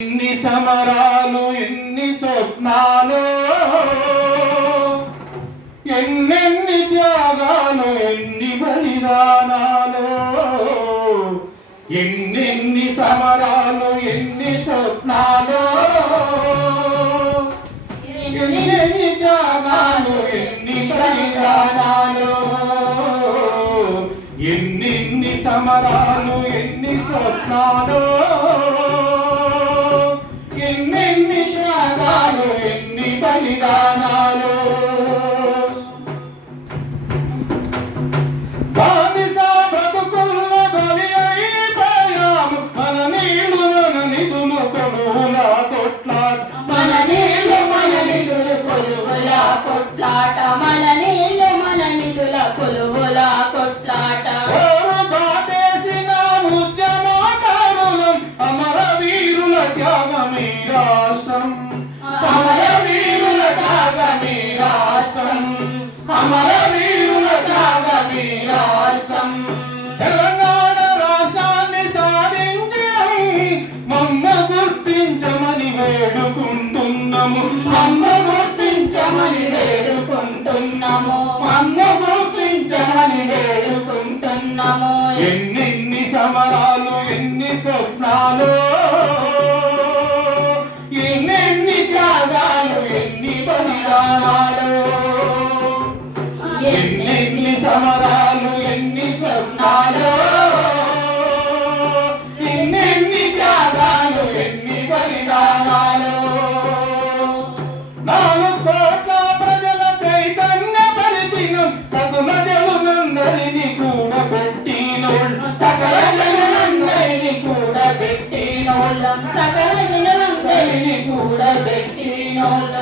ఎన్ని సమరాలు ఎన్ని స్వప్నాలు ఎన్నెన్ని త్యాగాలు ఎన్ని బలిదానాలు ఎన్నెన్ని సమరాలు ఎన్ని స్వప్నాలు ఎన్నెన్ని త్యాగాలు ఎన్ని బలిదానాలు ఎన్నెన్ని సమరాలు ఎన్ని స్వప్నాలు ఎన్నెన్ని త్యాగాలు ఎన్ని బలిదానాలు. ఉన్నాము. ఎన్నెన్ని సమరాలు ఎన్ని స్వప్నాలు ఎన్నెన్ని త్యాగాలు ఎన్ని బలిదానాలు సగలి నిలవంతని కూడబెట్టినోళ్ళ.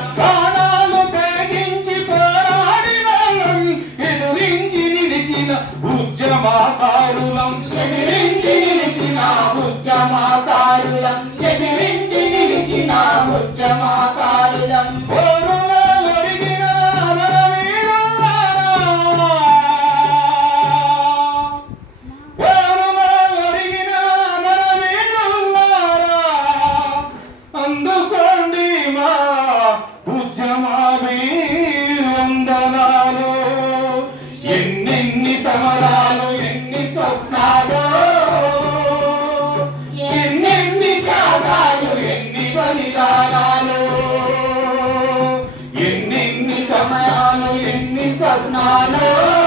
ఎన్నెన్ని సమరాలు ఎన్ని స్వప్నాలు ఎన్నెన్ని త్యాగాలు ఎన్ని బలిదానాలు ఎన్నెన్ని సమయాలు ఎన్ని స్వప్నాలు.